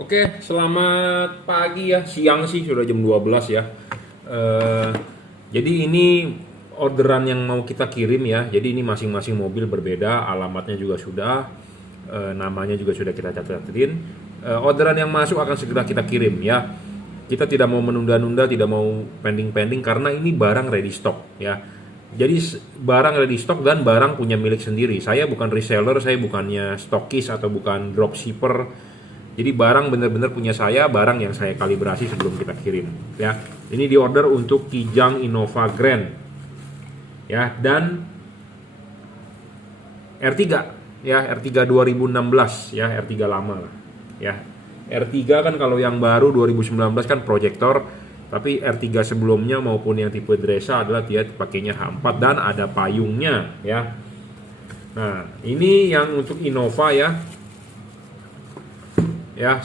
Oke, selamat pagi ya. Siang sih sudah jam 12 ya. Eh, jadi ini orderan yang mau kita kirim ya. Jadi ini masing-masing mobil berbeda, alamatnya juga sudah, namanya juga sudah kita catat-catatin. Orderan yang masuk akan segera kita kirim ya. Kita tidak mau menunda-nunda, tidak mau pending-pending karena ini barang ready stock ya. Jadi barang ready stock dan barang punya milik sendiri. Saya bukan reseller, saya bukannya stokis atau bukan dropshipper. Jadi barang benar-benar punya saya, barang yang saya kalibrasi sebelum kita kirim ya. Ini diorder untuk Kijang Innova Grand ya, dan R3 ya, R3 2016 ya, R3 lama lah ya. R3 kan kalau yang baru 2019 kan proyektor, tapi R3 sebelumnya maupun yang tipe Dresa adalah dia pakainya H4 dan ada payungnya ya. Nah, ini yang untuk Innova ya. Ya,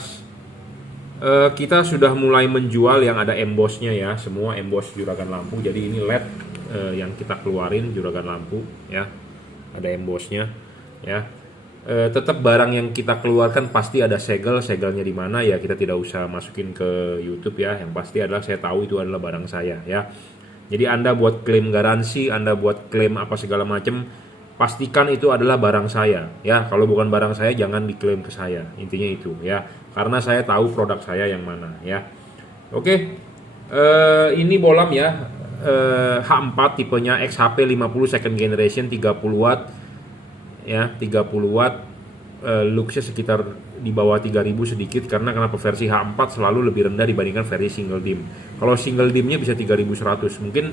kita sudah mulai menjual yang ada embossnya ya, semua emboss juragan lampu. Jadi ini LED yang kita keluarin juragan lampu ya, ada embossnya ya. Tetap barang yang kita keluarkan pasti ada segelnya di mana ya, kita tidak usah masukin ke YouTube ya. Yang pasti adalah saya tahu itu adalah barang saya ya. Jadi Anda buat klaim garansi, Anda buat klaim apa segala macam, pastikan itu adalah barang saya ya. Kalau bukan barang saya jangan diklaim ke saya, intinya itu ya, karena saya tahu produk saya yang mana ya. Oke, ini bolam ya, H4 tipenya XHP 50 second generation 30 watt ya, 30 watt. Luxnya sekitar di bawah 3000 sedikit, karena kenapa versi H4 selalu lebih rendah dibandingkan versi single dim. Kalau single dimnya bisa 3100 mungkin,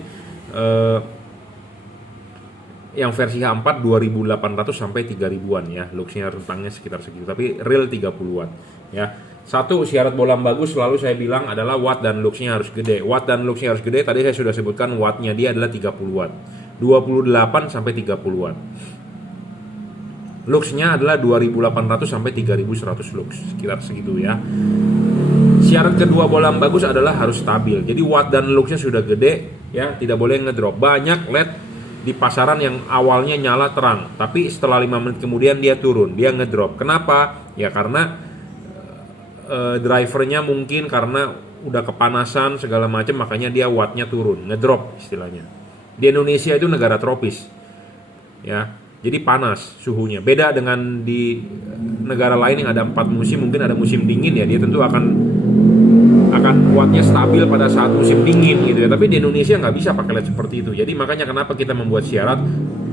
yang versi H4 2800 sampai 3000-an ya. Luxnya rentangnya sekitar segitu, tapi real 30-an ya. Satu syarat bolam bagus selalu saya bilang adalah watt dan luxnya harus gede. Watt dan luxnya harus gede, tadi saya sudah sebutkan wattnya dia adalah 30 watt. 28 sampai 30 watt. Luxnya adalah 2800 sampai 3100 lux, sekitar segitu ya. Syarat kedua bolam bagus adalah harus stabil. Jadi watt dan luxnya sudah gede ya, tidak boleh ngedrop. Banyak LED di pasaran yang awalnya nyala terang, tapi setelah 5 menit kemudian dia turun, dia ngedrop. Kenapa? Ya karena drivernya mungkin karena udah kepanasan segala macam, makanya dia wattnya turun, ngedrop istilahnya. Di Indonesia itu negara tropis ya, jadi panas suhunya. Beda dengan di negara lain yang ada 4 musim, mungkin ada musim dingin ya, dia tentu akan wattnya stabil pada saat musim dingin gitu ya. Tapi di Indonesia nggak bisa pakai LED seperti itu. Jadi makanya kenapa kita membuat syarat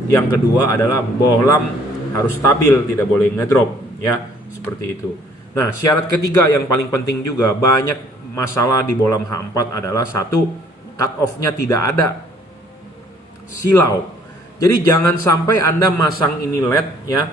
yang kedua adalah bohlam harus stabil, tidak boleh ngedrop ya, seperti itu. Nah, syarat ketiga yang paling penting juga, banyak masalah di bohlam H4 adalah satu, cut off-nya tidak ada, silau. Jadi jangan sampai Anda masang ini LED ya,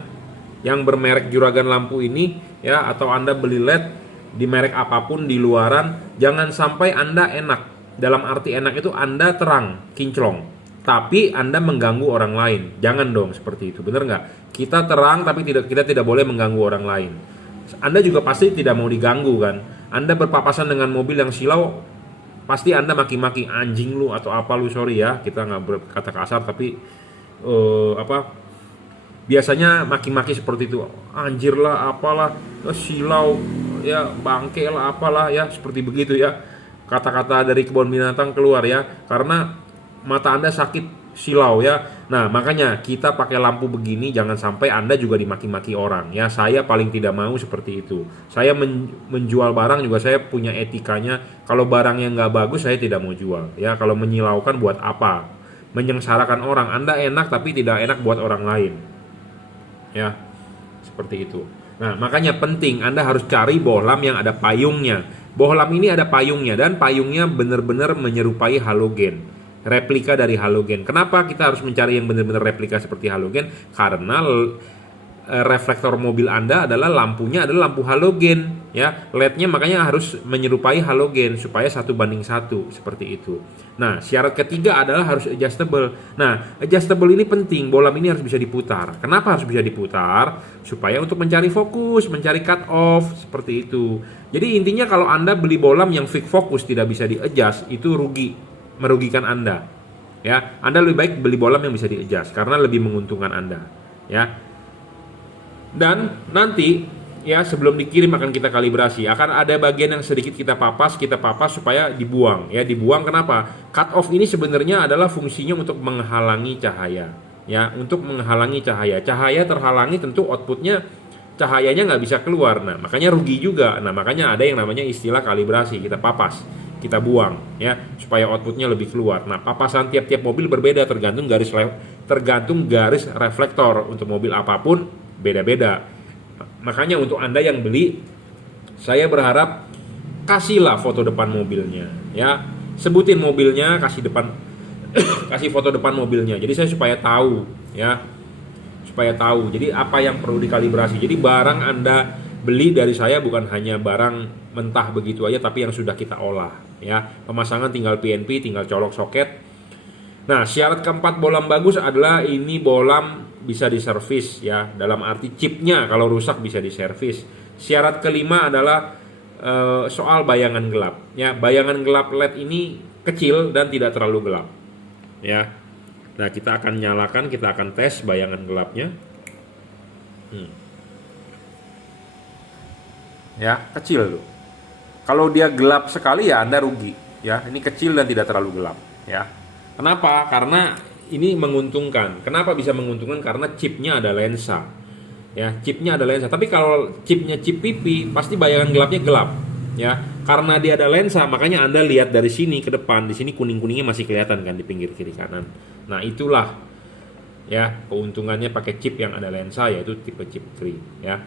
yang bermerek juragan lampu ini ya, atau Anda beli LED di merek apapun di luaran, jangan sampai Anda enak. Dalam arti enak itu Anda terang, kinclong, tapi Anda mengganggu orang lain. Jangan dong seperti itu, bener nggak? Kita terang tapi kita tidak boleh mengganggu orang lain. Anda juga pasti tidak mau diganggu kan? Anda berpapasan dengan mobil yang silau, pasti Anda maki-maki, anjing lu atau apa lu, sorry ya, kita nggak berkata kasar, tapi biasanya maki-maki seperti itu, anjir lah, apalah, silau ya, bangke lah, apalah ya, seperti begitu ya. Kata-kata dari kebun binatang keluar ya, karena mata Anda sakit silau ya. Nah, makanya kita pakai lampu begini jangan sampai Anda juga dimaki-maki orang ya. Saya paling tidak mau seperti itu. Saya menjual barang juga saya punya etikanya. Kalau barang yang nggak bagus saya tidak mau jual ya. Kalau menyilaukan buat apa? Menyengsarakan orang. Anda enak tapi tidak enak buat orang lain ya, seperti itu. Nah, makanya penting Anda harus cari bohlam yang ada payungnya. Bohlam ini ada payungnya, dan payungnya benar-benar menyerupai halogen, replika dari halogen. Kenapa kita harus mencari yang benar-benar replika seperti halogen? Karena reflektor mobil Anda adalah lampunya adalah lampu halogen ya. LED-nya makanya harus menyerupai halogen supaya 1:1 seperti itu. Nah, syarat ketiga adalah harus adjustable. Nah, adjustable ini penting, bohlam ini harus bisa diputar. Kenapa harus bisa diputar? Supaya untuk mencari fokus, mencari cut off, seperti itu. Jadi intinya kalau Anda beli bohlam yang fix fokus tidak bisa di-adjust, itu rugi, merugikan Anda. Ya, Anda lebih baik beli bohlam yang bisa di-adjust karena lebih menguntungkan Anda, ya. Dan nanti ya sebelum dikirim akan kita kalibrasi. Akan ada bagian yang sedikit kita papas supaya dibuang. Ya, dibuang kenapa? Cut off ini sebenarnya adalah fungsinya untuk menghalangi cahaya. Ya, untuk menghalangi cahaya. Cahaya terhalangi tentu outputnya cahayanya nggak bisa keluar. Nah, makanya rugi juga. Nah, makanya ada yang namanya istilah kalibrasi. Kita papas, kita buang, ya, supaya outputnya lebih keluar. Nah, papasan tiap-tiap mobil berbeda tergantung garis reflektor. Untuk mobil apapun beda-beda. Makanya untuk Anda yang beli, saya berharap kasihlah foto depan mobilnya, ya. Sebutin mobilnya, kasih foto depan mobilnya. Jadi saya supaya tahu, ya. Supaya tahu. Jadi apa yang perlu dikalibrasi. Jadi barang Anda beli dari saya bukan hanya barang mentah begitu aja, tapi yang sudah kita olah, ya. Pemasangan tinggal PNP, tinggal colok soket. Nah, syarat keempat bolam bagus adalah ini bolam bisa diservis, ya, dalam arti chipnya kalau rusak bisa diservis. Syarat kelima adalah soal bayangan gelap, ya. Bayangan gelap LED ini kecil dan tidak terlalu gelap, ya. Nah, kita akan nyalakan, kita akan tes bayangan gelapnya. Ya, kecil tuh. Kalau dia gelap sekali ya Anda rugi, ya. Ini kecil dan tidak terlalu gelap, ya. Kenapa? Karena ini menguntungkan. Kenapa bisa menguntungkan? Karena chipnya ada lensa. Ya, chipnya ada lensa. Tapi kalau chipnya chip pipi, pasti bayangan gelapnya gelap. Ya, karena dia ada lensa, makanya Anda lihat dari sini ke depan, di sini kuning-kuningnya masih kelihatan kan di pinggir kiri kanan. Nah, itulah ya keuntungannya pakai chip yang ada lensa, yaitu tipe chip 3, ya.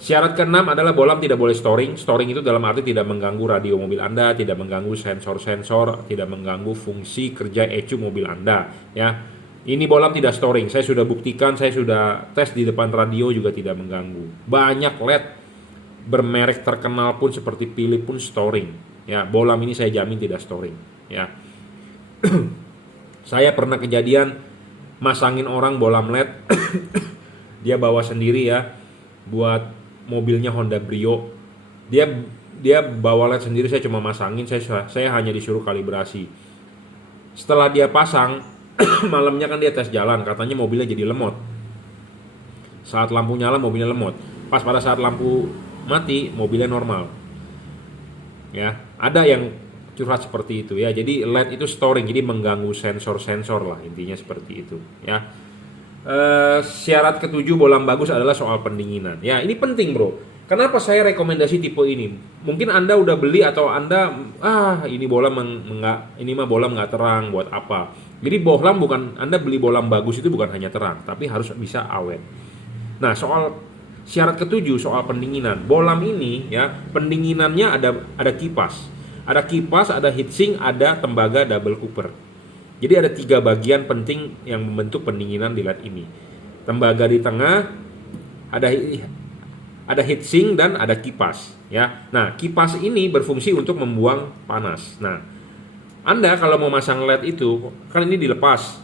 Syarat keenam adalah bolam tidak boleh storing. Storing itu dalam arti tidak mengganggu radio mobil Anda, tidak mengganggu sensor-sensor, tidak mengganggu fungsi kerja ECU mobil Anda, ya. Ini bolam tidak storing. Saya sudah buktikan, saya sudah tes di depan radio juga tidak mengganggu. Banyak LED bermerek terkenal pun seperti Philips pun storing, ya. Bolam ini saya jamin tidak storing, ya. Saya pernah kejadian masangin orang bolam LED dia bawa sendiri, ya, buat mobilnya Honda Brio. Dia bawa LED sendiri, saya cuma masangin, saya hanya disuruh kalibrasi. Setelah dia pasang malamnya kan dia tes jalan, katanya mobilnya jadi lemot. Saat lampu nyala mobilnya lemot. Pas pada saat lampu mati mobilnya normal. Ya, ada yang curhat seperti itu, ya. Jadi LED itu storing, jadi mengganggu sensor-sensor lah, intinya seperti itu, ya. Syarat ketujuh bolam bagus adalah soal pendinginan. Ya, ini penting, bro. Kenapa saya rekomendasi tipe ini? Mungkin Anda udah beli atau Anda ini bolam ini mah bolam nggak terang, buat apa? Jadi bolam bukan, Anda beli bolam bagus itu bukan hanya terang, tapi harus bisa awet. Nah, soal syarat ketujuh soal pendinginan. Bolam ini, ya, pendinginannya ada kipas. Ada kipas, ada heatsink, ada tembaga double cooper. Jadi ada 3 bagian penting yang membentuk pendinginan di LED ini. Tembaga di tengah, ada heatsink dan ada kipas, ya. Nah, kipas ini berfungsi untuk membuang panas. Nah, Anda kalau mau masang LED itu, kan ini dilepas.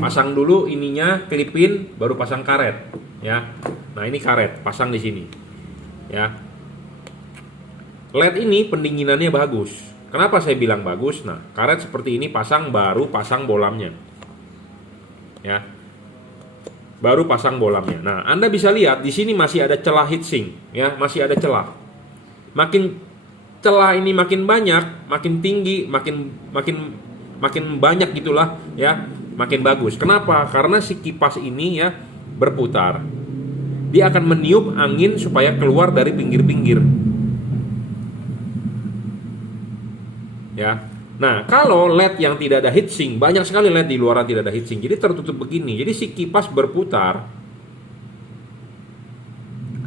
Pasang dulu ininya, klipin, baru pasang karet, ya. Nah, ini karet, pasang di sini, ya. LED ini pendinginannya bagus. Kenapa saya bilang bagus? Nah, karet seperti ini pasang, baru pasang bolamnya, ya. Baru pasang bolamnya. Nah, Anda bisa lihat di sini masih ada celah heatsink, ya, masih ada celah. Makin celah ini makin banyak, makin tinggi, makin banyak gitulah, ya, makin bagus. Kenapa? Karena si kipas ini, ya, berputar. Dia akan meniup angin supaya keluar dari pinggir-pinggir. Ya. Nah, kalau LED yang tidak ada heatsink, banyak sekali LED di luaran tidak ada heatsink. Jadi tertutup begini. Jadi si kipas berputar.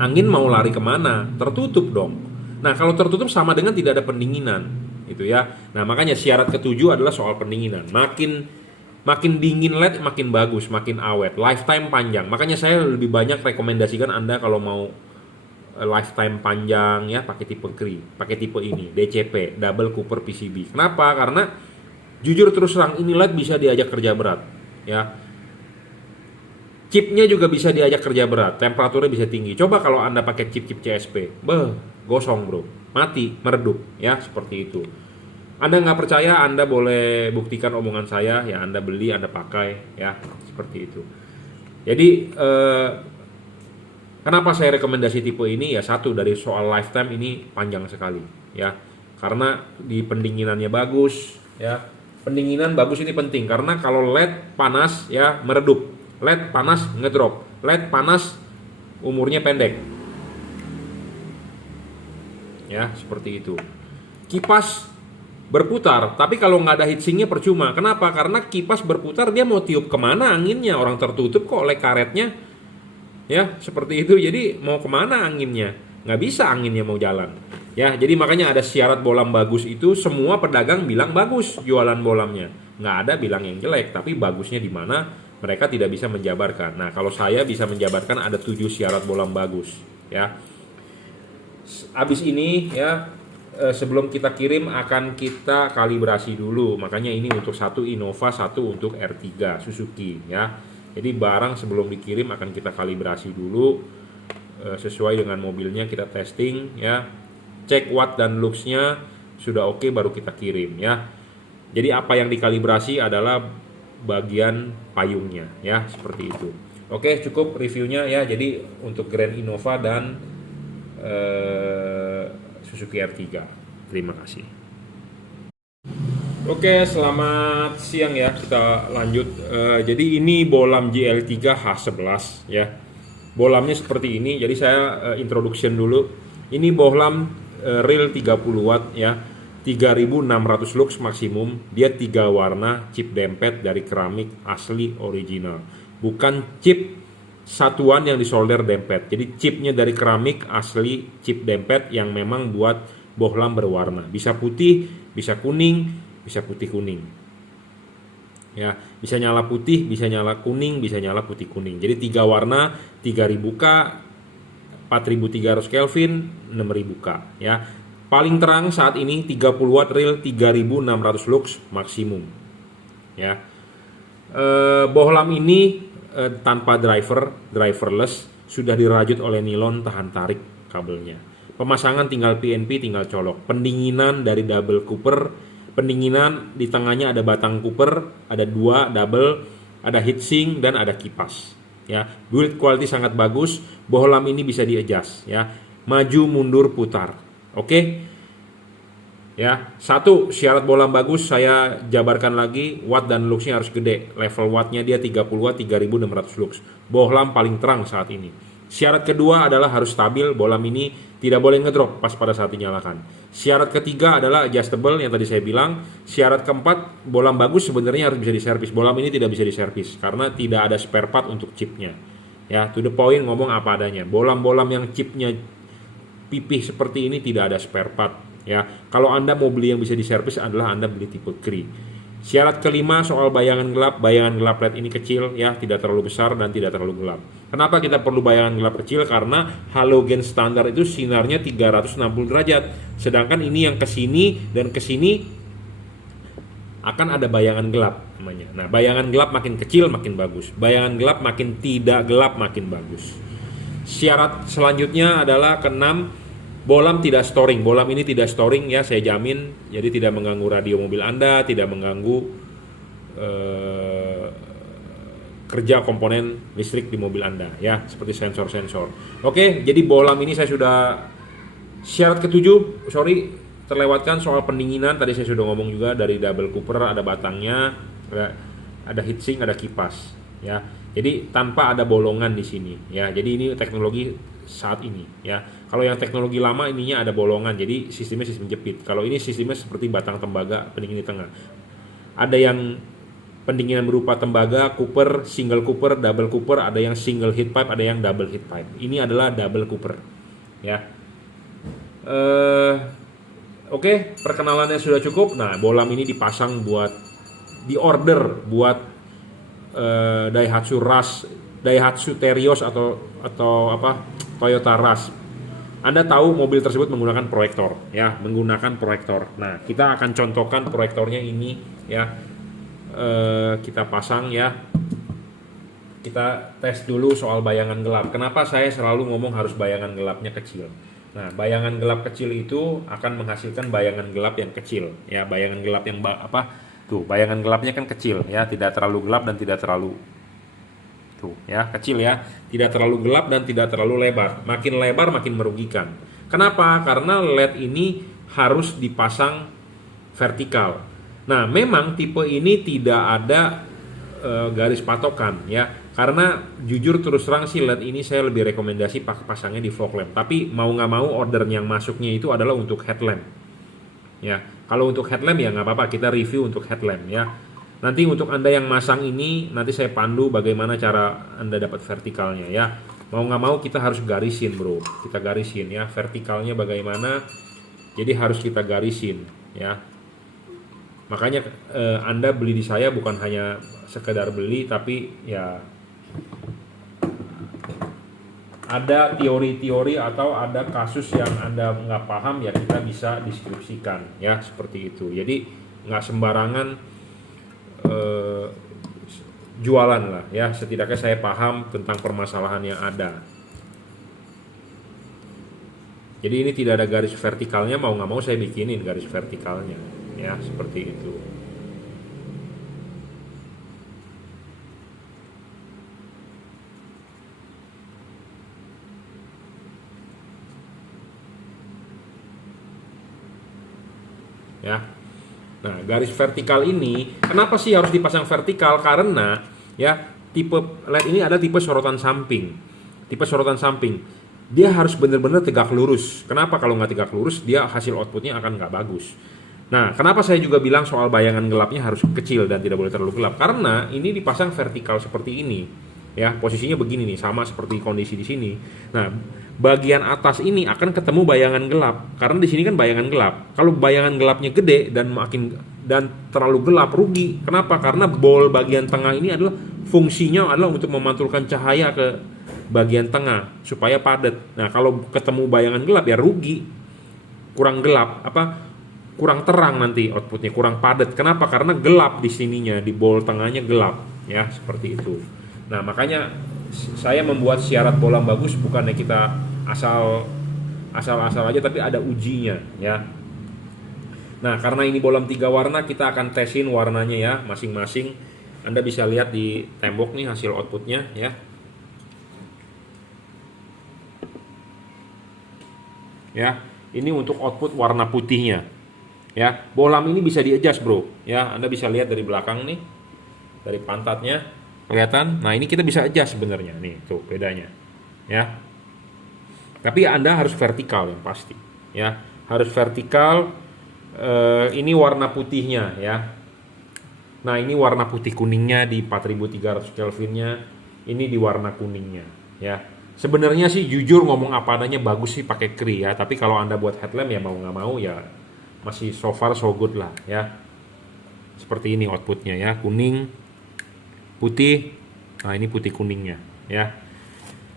Angin mau lari kemana? Tertutup dong. Nah, kalau tertutup sama dengan tidak ada pendinginan, gitu, ya. Nah, makanya syarat ketujuh adalah soal pendinginan. Makin dingin LED makin bagus, makin awet, lifetime panjang. Makanya saya lebih banyak rekomendasikan Anda kalau mau lifetime panjang, ya, pakai tipe Cree, pakai tipe ini, DCP, double cooper PCB. Kenapa? Karena jujur terus terang ini LED bisa diajak kerja berat, ya. Chipnya juga bisa diajak kerja berat, temperaturnya bisa tinggi. Coba kalau Anda pakai chip CSP, gosong, bro, mati, meredup, ya, seperti itu. Anda nggak percaya, Anda boleh buktikan omongan saya, ya. Anda beli, Anda pakai, ya, seperti itu. Jadi Kenapa saya rekomendasi tipe ini? Ya satu, dari soal lifetime ini panjang sekali ya. Karena di pendinginannya bagus ya. Pendinginan bagus ini penting karena kalau LED panas ya meredup, LED panas ngedrop, LED panas umurnya pendek. Ya, seperti itu. Kipas berputar, tapi kalau nggak ada heatsinknya percuma. Kenapa? Karena kipas berputar dia mau tiup kemana anginnya, orang tertutup kok oleh karetnya. Ya, seperti itu. Jadi mau kemana anginnya? Nggak bisa anginnya mau jalan. Ya, jadi makanya ada syarat bohlam bagus itu semua pedagang bilang bagus jualan bohlamnya. Nggak ada bilang yang jelek, tapi bagusnya di mana mereka tidak bisa menjabarkan. Nah, kalau saya bisa menjabarkan ada 7 syarat bohlam bagus. Ya, habis ini ya sebelum kita kirim akan kita kalibrasi dulu. Makanya ini untuk satu Innova, satu untuk R3 Suzuki ya. Jadi barang sebelum dikirim akan kita kalibrasi dulu sesuai dengan mobilnya, kita testing ya. Cek watt dan lux-nya sudah oke baru kita kirim ya. Jadi apa yang dikalibrasi adalah bagian payungnya ya, seperti itu. Oke, cukup reviewnya ya. Jadi untuk Grand Innova dan Suzuki R3. Terima kasih. Oke, selamat siang ya. Kita lanjut. Jadi ini bohlam JL3 H11 ya. Bohlamnya seperti ini. Jadi saya introduction dulu. Ini bohlam real 30 watt ya. 3600 lux maksimum. Dia 3 warna, chip dempet dari keramik asli original. Bukan chip satuan yang disolder dempet. Jadi chipnya dari keramik asli, chip dempet yang memang buat bohlam berwarna. Bisa putih, bisa kuning, bisa putih kuning. Ya, bisa nyala putih, bisa nyala kuning, bisa nyala putih kuning. Jadi 3 warna, 3000 K, 4300 Kelvin, 6000 K ya. Paling terang saat ini 30 watt real 3600 lux maksimum. Ya. Bohlam ini tanpa driverless, sudah dirajut oleh nilon tahan tarik kabelnya. Pemasangan tinggal PNP, tinggal colok. Pendinginan dari double cooper, pendinginan di tengahnya ada batang cooper, ada 2 double, ada heatsink dan ada kipas. Ya, build quality sangat bagus. Bohlam ini bisa di-adjust ya. Maju mundur putar. Oke. Ya, satu syarat bohlam bagus saya jabarkan lagi, watt dan luxnya harus gede. Level wattnya dia 30 watt 3600 lux. Bohlam paling terang saat ini. Syarat kedua adalah harus stabil, bohlam ini tidak boleh ngedrop pas pada saat dinyalakan. Syarat ketiga adalah adjustable yang tadi saya bilang. Syarat keempat, bohlam bagus sebenarnya harus bisa diservis. Bohlam ini tidak bisa diservis karena tidak ada spare part untuk chipnya. Ya, to the point ngomong apa adanya. Bohlam-bohlam yang chipnya pipih seperti ini tidak ada spare part. Ya, kalau Anda mau beli yang bisa diservis adalah Anda beli tipe Kri. Syarat kelima soal bayangan gelap LED ini kecil ya, tidak terlalu besar dan tidak terlalu gelap. Kenapa kita perlu bayangan gelap kecil? Karena halogen standar itu sinarnya 360 derajat. Sedangkan ini yang ke sini dan ke sini akan ada bayangan gelap namanya. Nah, bayangan gelap makin kecil makin bagus. Bayangan gelap makin tidak gelap makin bagus. Syarat selanjutnya adalah keenam, bohlam tidak storing. Bohlam ini tidak storing ya, saya jamin. Jadi tidak mengganggu radio mobil Anda, tidak mengganggu kerja komponen listrik di mobil Anda ya, seperti sensor-sensor. Oke, jadi bohlam ini saya sudah. Syarat ketujuh, terlewatkan soal pendinginan. Tadi saya sudah ngomong juga, dari double cooper ada batangnya, ada heatsink, ada kipas ya. Jadi tanpa ada bolongan di sini ya. Jadi ini teknologi saat ini ya. Kalau yang teknologi lama ininya ada bolongan, jadi sistemnya sistem jepit. Kalau ini sistemnya seperti batang tembaga, pendingin di tengah. Ada yang pendinginan berupa tembaga, cooper, single cooper, double cooper, ada yang single heat pipe, ada yang double heat pipe. Ini adalah double cooper ya. Oke, perkenalannya sudah cukup. Nah, bohlam ini dipasang buat di order buat Daihatsu Rush, Daihatsu Terios atau apa, Toyota Rush. Anda tahu mobil tersebut menggunakan proyektor ya, menggunakan proyektor. Nah, kita akan contohkan proyektornya ini ya. Kita pasang ya. Kita tes dulu soal bayangan gelap. Kenapa saya selalu ngomong harus bayangan gelapnya kecil? Nah, bayangan gelap kecil itu akan menghasilkan bayangan gelap yang kecil ya. Bayangan gelap yang apa? Tuh, bayangan gelapnya kan kecil ya, tidak terlalu gelap dan tidak terlalu Tuh ya, kecil ya, tidak terlalu gelap dan tidak terlalu lebar. Makin lebar makin merugikan. Kenapa? Karena LED ini harus dipasang vertikal. Nah, memang tipe ini tidak ada garis patokan ya. Karena jujur terus terang sih LED ini saya lebih rekomendasi pasangnya di fog lamp. Tapi mau nggak mau order yang masuknya itu adalah untuk headlamp. Ya, kalau untuk headlamp ya nggak apa-apa, kita review untuk headlamp ya. Nanti untuk Anda yang masang ini, nanti saya pandu bagaimana cara Anda dapat vertikalnya ya. Mau nggak mau kita harus garisin bro, kita garisin ya, vertikalnya bagaimana. Jadi harus kita garisin ya. Makanya Anda beli di saya bukan hanya sekedar beli, tapi ya ada teori-teori atau ada kasus yang Anda nggak paham ya kita bisa diskusikan ya, seperti itu. Jadi nggak sembarangan jualan lah ya, setidaknya saya paham tentang permasalahan yang ada. Jadi ini tidak ada garis vertikalnya, mau nggak mau saya bikinin garis vertikalnya ya, seperti itu. Ya. Nah, garis vertikal ini kenapa sih harus dipasang vertikal? Karena ya tipe LED ini ada tipe sorotan samping. Tipe sorotan samping. Dia harus benar-benar tegak lurus. Kenapa? Kalau nggak tegak lurus, dia hasil outputnya akan nggak bagus. Nah, kenapa saya juga bilang soal bayangan gelapnya harus kecil dan tidak boleh terlalu gelap? Karena ini dipasang vertikal seperti ini. Ya, posisinya begini nih, sama seperti kondisi di sini. Nah, bagian atas ini akan ketemu bayangan gelap. Karena di sini kan bayangan gelap. Kalau bayangan gelapnya gede dan terlalu gelap, rugi. Kenapa? Karena bol bagian tengah ini adalah fungsinya adalah untuk memantulkan cahaya ke bagian tengah supaya padat. Nah, kalau ketemu bayangan gelap ya rugi. Kurang gelap, kurang terang nanti outputnya, kurang padat. Kenapa? Karena gelap di sininya, di bol tengahnya gelap, ya seperti itu. Nah, makanya saya membuat syarat bolam bagus bukannya kita asal aja, tapi ada ujinya, ya. Nah, karena ini bolam 3 warna, kita akan tesin warnanya ya, masing-masing. Anda bisa lihat di tembok nih hasil outputnya, ya. Ya, ini untuk output warna putihnya. Ya, bolam ini bisa di-adjust, bro. Ya, Anda bisa lihat dari belakang nih, dari pantatnya kelihatan. Nah, ini kita bisa adjust sebenarnya nih, tuh bedanya. Ya. Tapi Anda harus vertikal yang pasti. Ya, harus vertikal. Ini warna putihnya ya. Nah, ini warna putih kuningnya di 4300 Kelvinnya. Ini di warna kuningnya ya. Sebenarnya sih jujur ngomong apa adanya bagus sih pakai Cree ya. Tapi kalau Anda buat headlamp ya mau nggak mau ya masih so far so good lah ya. Seperti ini outputnya ya, kuning, putih. Nah, ini putih kuningnya ya.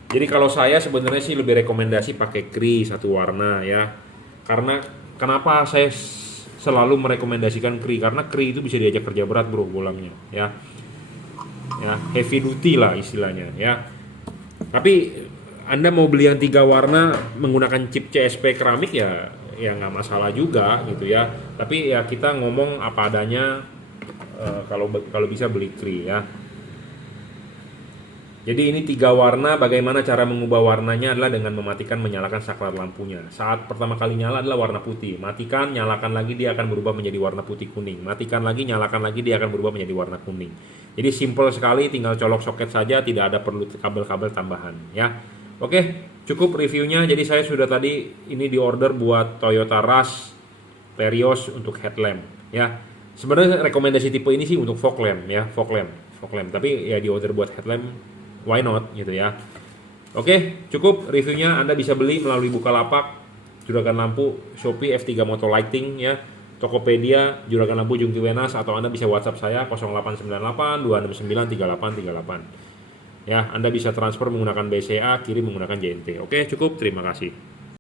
Jadi kalau saya sebenarnya sih lebih rekomendasi pakai Cree satu warna ya. Karena kenapa saya selalu merekomendasikan Cree? Karena Cree itu bisa diajak kerja berat, bro, bolamnya ya. Ya, heavy duty lah istilahnya ya. Tapi Anda mau beli yang 3 warna menggunakan chip CSP keramik ya nggak masalah juga gitu ya. Tapi ya kita ngomong apa adanya, kalau bisa beli Cree ya. Jadi ini 3 warna, bagaimana cara mengubah warnanya adalah dengan mematikan menyalakan saklar lampunya. Saat pertama kali nyala adalah warna putih. Matikan, nyalakan lagi, dia akan berubah menjadi warna putih kuning. Matikan lagi, nyalakan lagi, dia akan berubah menjadi warna kuning. Jadi simple sekali, tinggal colok soket saja, tidak ada perlu kabel-kabel tambahan ya. Oke, cukup reviewnya. Jadi saya sudah tadi ini di order buat Toyota Rush Terios untuk headlamp ya. Sebenarnya rekomendasi tipe ini sih untuk fog lamp ya, fog lamp. Tapi ya di order buat headlamp, why not gitu ya. Oke, cukup reviewnya. Anda bisa beli melalui Bukalapak, Juragan Lampu, Shopee, F3 Motor Lighting ya, Tokopedia, Juragan Lampu Jungki Wenas, atau Anda bisa WhatsApp saya 0898 269 3838. Ya, Anda bisa transfer menggunakan BCA, kirim menggunakan JNT. Oke, cukup. Terima kasih.